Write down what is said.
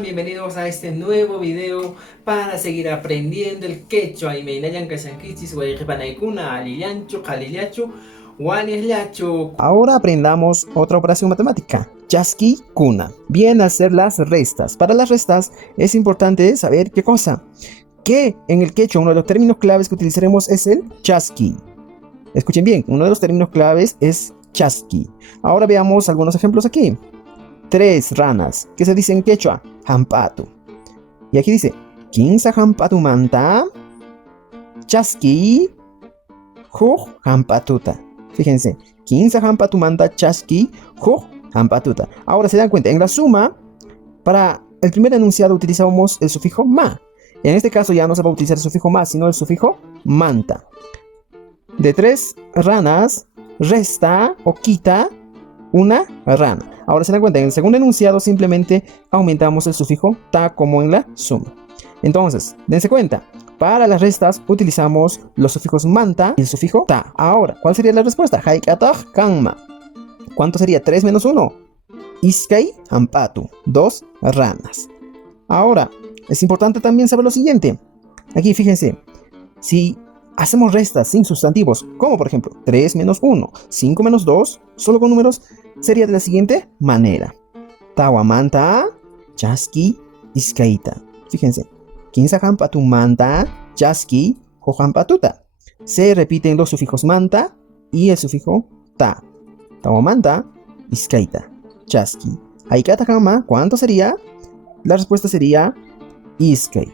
están? Bienvenidos a este nuevo video para seguir aprendiendo el quechua. Y me inayan kashankichis, guayjipanaikuna, aliliancho, jaliliacho, guanislacho. Ahora aprendamos otra operación matemática, chasqui cuna. Bien, hacer las restas. Para las restas es importante saber qué cosa. Que en el quechua uno de los términos claves que utilizaremos es el chasqui. Escuchen bien, uno de los términos claves es chasqui. Ahora veamos algunos ejemplos aquí. 3 ranas. ¿Qué se dice en quechua? Hampatu. Y aquí dice, quinza hampatu manta, chasqui, huj hampatuta. Fíjense, quinza hampatu manta, chasqui, huj hampatuta. Ahora se dan cuenta, en la suma, para el primer enunciado utilizamos el sufijo ma. En este caso ya no se va a utilizar el sufijo ma, sino el sufijo manta. De 3 ranas, resta o quita una rana. Ahora se dan cuenta, en el segundo enunciado simplemente aumentamos el sufijo ta como en la suma. Entonces, dense cuenta, para las restas utilizamos los sufijos manta y el sufijo ta. Ahora, ¿cuál sería la respuesta? Haikataj kanma. ¿Cuánto sería? 3 menos 1. Iskay hampatu. 2 ranas. Ahora, es importante también saber lo siguiente. Aquí fíjense, si hacemos restas sin sustantivos, como por ejemplo 3 menos 1, 5 menos 2, solo con números, sería de la siguiente manera. Tawamanta, chasqui, iskaita. Fíjense, quinza hampatu manta, chasqui, johampatuta. Se repiten los sufijos manta y el sufijo ta. Tawamanta, iskaita, chasqui. Haikata hama, ¿cuánto sería? La respuesta sería iskay.